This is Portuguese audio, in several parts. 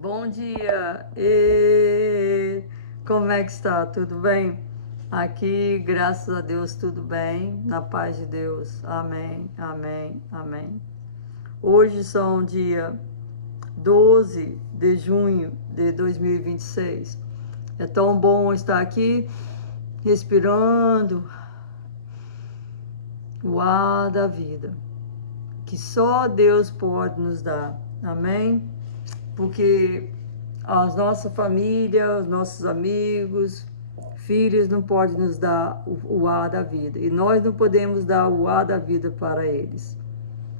Bom dia! Como é que está? Tudo bem? Aqui, graças a Deus, tudo bem, na paz de Deus. Amém, amém, amém. Hoje são dia 12 de junho de 2026. É tão bom estar aqui, respirando o ar da vida, que só Deus pode nos dar. Amém? Porque a nossa família, os nossos amigos, filhos não podem nos dar o ar da vida. E nós não podemos dar o ar da vida para eles.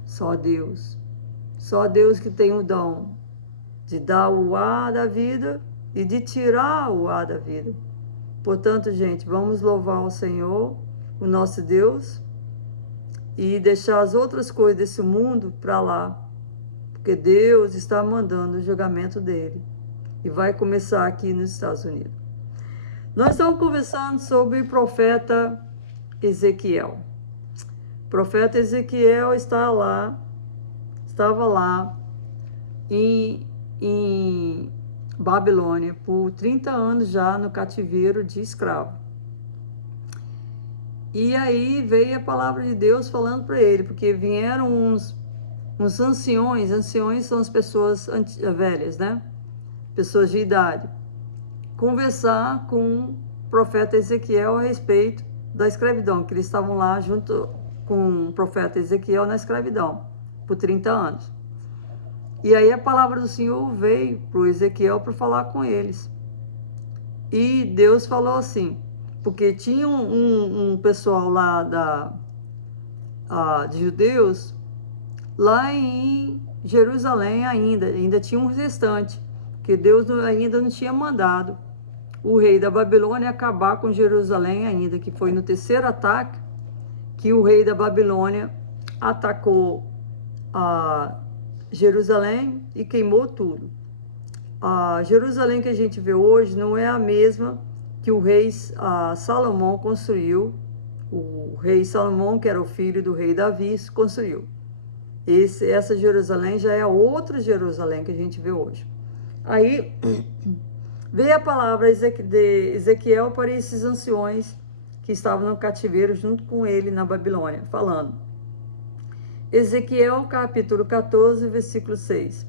Só Deus. Só Deus que tem o dom de dar o ar da vida e de tirar o ar da vida. Portanto, gente, vamos louvar o Senhor, o nosso Deus, e deixar as outras coisas desse mundo para lá. Porque Deus está mandando o julgamento dele. E vai começar aqui nos Estados Unidos. Nós estamos conversando sobre o profeta Ezequiel. O profeta Ezequiel estava lá em Babilônia por 30 anos já no cativeiro de escravo. E aí veio a palavra de Deus falando para ele, porque vieram uns anciões são as pessoas velhas, né? Pessoas de idade, conversar com o profeta Ezequiel a respeito da escravidão, que eles estavam lá junto com o profeta Ezequiel na escravidão, por 30 anos. E aí a palavra do Senhor veio para o Ezequiel para falar com eles. E Deus falou assim, porque tinha um pessoal lá de judeus, lá em Jerusalém ainda tinha um restante, que Deus ainda não tinha mandado o rei da Babilônia acabar com Jerusalém ainda, que foi no terceiro ataque que o rei da Babilônia atacou a Jerusalém e queimou tudo. A Jerusalém que a gente vê hoje não é a mesma que o rei Salomão construiu. O rei Salomão, que era o filho do rei Davi, construiu. Essa Jerusalém já é a outra Jerusalém que a gente vê hoje. Aí veio a palavra de Ezequiel para esses anciões que estavam no cativeiro junto com ele na Babilônia, falando. Ezequiel capítulo 14, versículo 6.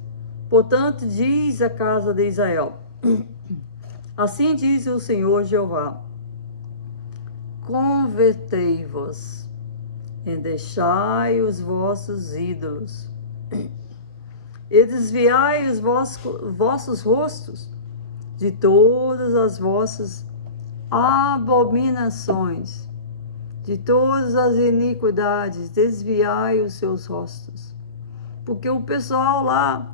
Portanto, diz a casa de Israel, assim diz o Senhor Jeová, convertei-vos e deixai os vossos ídolos, e desviai os vossos rostos de todas as vossas abominações, de todas as iniquidades, desviai os seus rostos. Porque o pessoal lá,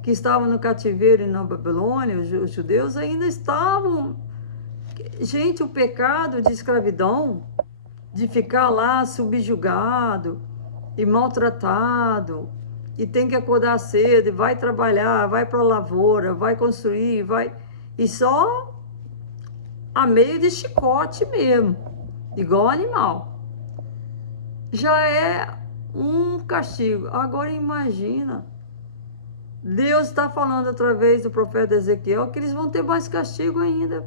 que estava no cativeiro e na Babilônia, os judeus ainda estavam... Gente, o pecado de escravidão, de ficar lá subjugado e maltratado, e tem que acordar cedo, e vai trabalhar, vai para a lavoura, vai construir, vai... E só a meio de chicote mesmo, igual animal. Já é um castigo. Agora imagina, Deus está falando através do profeta Ezequiel que eles vão ter mais castigo ainda.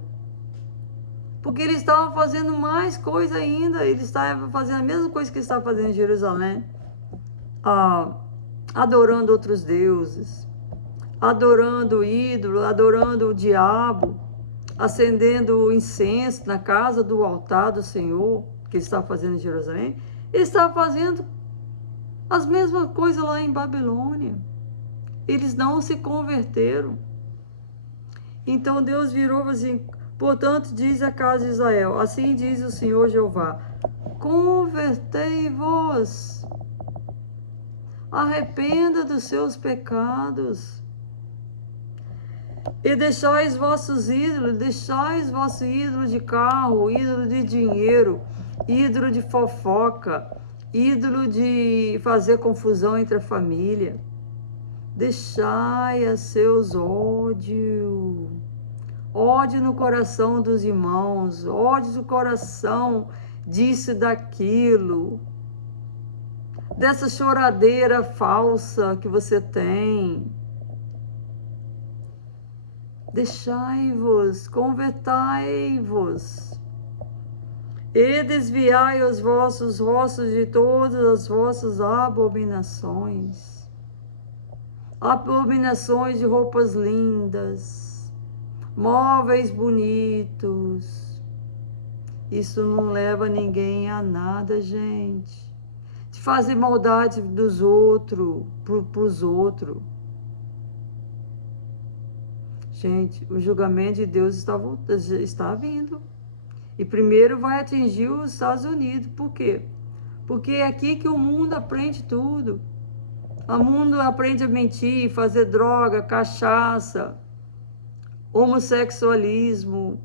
Porque eles estavam fazendo mais coisa ainda, eles estavam fazendo a mesma coisa que eles estavam fazendo em Jerusalém. Adorando outros deuses, adorando o ídolo, adorando o diabo, acendendo incenso na casa do altar do Senhor, que eles estavam fazendo em Jerusalém. Eles estavam fazendo as mesmas coisas lá em Babilônia. Eles não se converteram. Então Deus virou assim, portanto diz a casa de Israel, assim diz o Senhor Jeová, convertei-vos, arrependa dos seus pecados, e deixai os vossos ídolos, deixai os vossos ídolos de carro, ídolo de dinheiro, ídolo de fofoca, ídolo de fazer confusão entre a família. Deixai a seus ódio no coração dos irmãos, ódio no coração disso e daquilo, dessa choradeira falsa que você tem. Deixai-vos, convertai-vos, e desviai os vossos rostos de todas as vossas abominações. Abominações de roupas lindas, móveis bonitos. Isso não leva ninguém a nada, gente. De fazer maldade dos outros, para os outros. Gente, o julgamento de Deus está vindo. E primeiro vai atingir os Estados Unidos. Por quê? Porque é aqui que o mundo aprende tudo. O mundo aprende a mentir, fazer droga, cachaça, homossexualismo,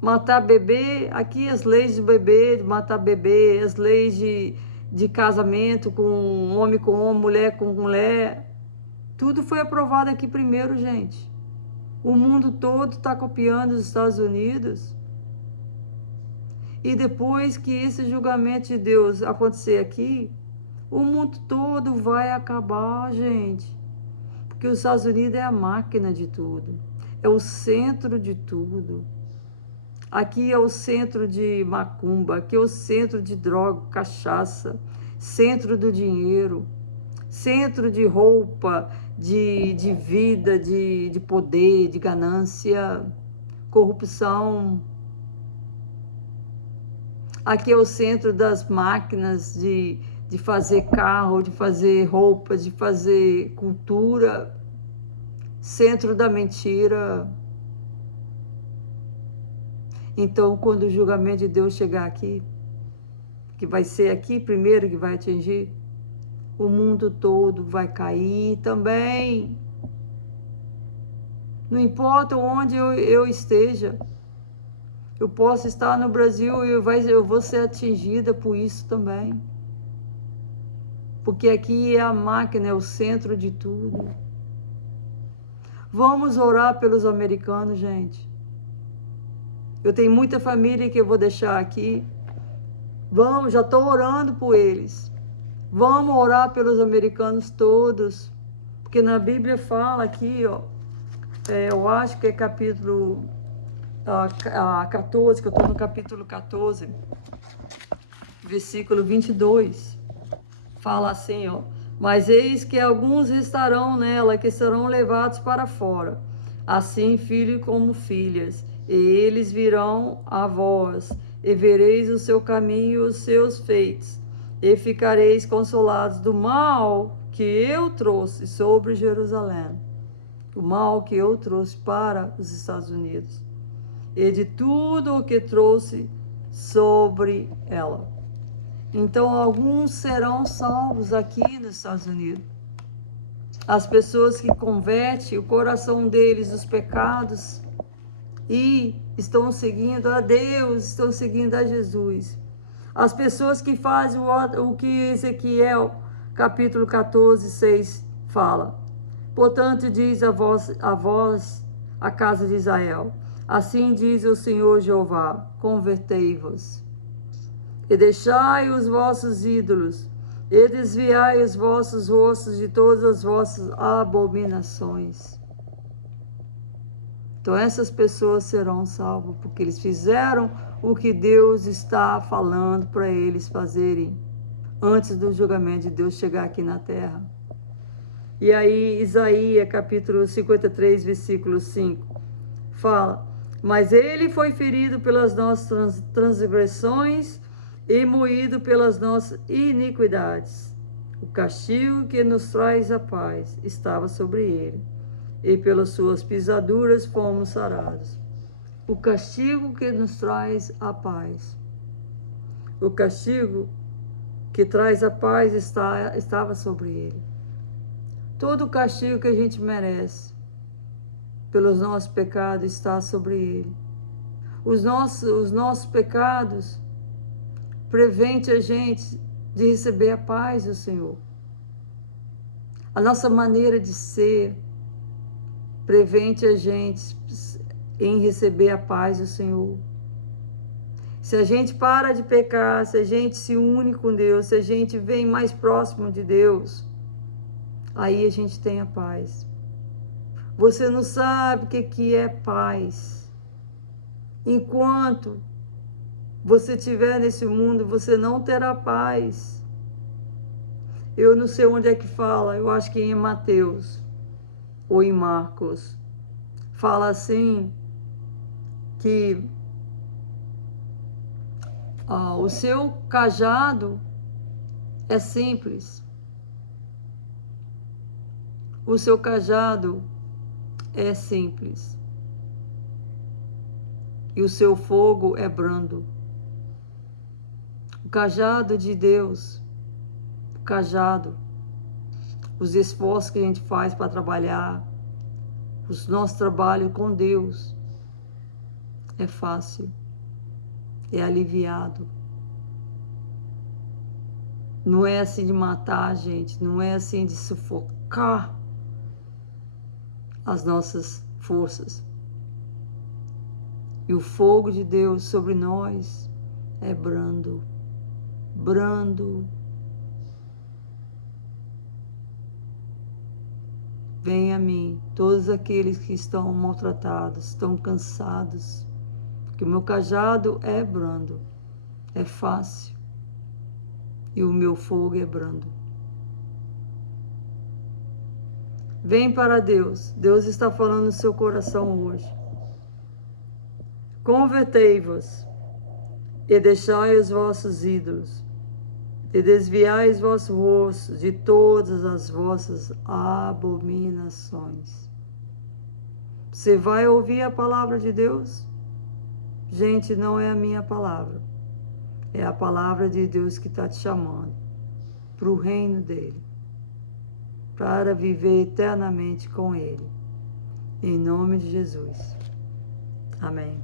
matar bebê. Aqui as leis de bebê, de matar bebê, as leis de casamento com homem, mulher com mulher. Tudo foi aprovado aqui primeiro, gente. O mundo todo está copiando os Estados Unidos. E depois que esse julgamento de Deus acontecer aqui, o mundo todo vai acabar, gente. Porque os Estados Unidos é a máquina de tudo. É o centro de tudo. Aqui é o centro de macumba, aqui é o centro de droga, cachaça, centro do dinheiro, centro de roupa, de vida, de poder, de ganância, corrupção. Aqui é o centro das máquinas de fazer carro, de fazer roupa, de fazer cultura, centro da mentira. Então, quando o julgamento de Deus chegar aqui, que vai ser aqui primeiro que vai atingir, o mundo todo vai cair também. Não importa onde eu esteja, eu posso estar no Brasil e eu vou ser atingida por isso também. Porque aqui é a máquina, é o centro de tudo. Vamos orar pelos americanos, gente. Eu tenho muita família que eu vou deixar aqui. Vamos, já estou orando por eles. Vamos orar pelos americanos todos. Porque na Bíblia fala aqui, ó, eu acho que é capítulo 14, que eu estou no capítulo 14, versículo 22. Fala assim, ó: mas eis que alguns estarão nela, que serão levados para fora, assim filhos como filhas, e eles virão a vós, e vereis o seu caminho e os seus feitos, e ficareis consolados do mal que eu trouxe sobre Jerusalém, o mal que eu trouxe para os Estados Unidos, e de tudo o que trouxe sobre ela. Então, alguns serão salvos aqui nos Estados Unidos. As pessoas que convertem o coração deles dos pecados e estão seguindo a Deus, estão seguindo a Jesus. As pessoas que fazem o que Ezequiel, capítulo 14, 6, fala. Portanto, diz a vós, a casa de Israel, assim diz o Senhor Jeová, convertei-vos. E deixai os vossos ídolos, e desviai os vossos rostos de todas as vossas abominações. Então essas pessoas serão salvas, porque eles fizeram o que Deus está falando para eles fazerem, antes do julgamento de Deus chegar aqui na terra. E aí Isaías, capítulo 53, versículo 5, fala: mas ele foi ferido pelas nossas transgressões, e moído pelas nossas iniquidades. O castigo que nos traz a paz estava sobre ele, e pelas suas pisaduras fomos sarados. O castigo que nos traz a paz. O castigo que traz a paz estava sobre ele. Todo o castigo que a gente merece pelos nossos pecados está sobre ele. Os nossos pecados prevente a gente de receber a paz do Senhor. A nossa maneira de ser prevente a gente em receber a paz do Senhor. Se a gente para de pecar, se a gente se une com Deus, se a gente vem mais próximo de Deus, aí a gente tem a paz. Você não sabe o que é paz. Enquanto você estiver nesse mundo, você não terá paz. Eu não sei onde é que fala, eu acho que em Mateus ou em Marcos. Fala assim que o seu cajado é simples. O seu cajado é simples. E o seu fogo é brando. O cajado de Deus, o cajado, os esforços que a gente faz para trabalhar, os nossos trabalhos com Deus, é fácil, é aliviado. Não é assim de matar a gente, não é assim de sufocar as nossas forças. E o fogo de Deus sobre nós é brando, brando. Venha a mim, todos aqueles que estão maltratados, estão cansados, que o meu cajado é brando, é fácil, e o meu fogo é brando. Vem para Deus. Deus está falando no seu coração hoje. Convertei-vos e deixai os vossos ídolos e desviai os vossos rostos de todas as vossas abominações. Você vai ouvir a palavra de Deus? Gente, não é a minha palavra. É a palavra de Deus que está te chamando para o reino dele, para viver eternamente com ele. Em nome de Jesus. Amém.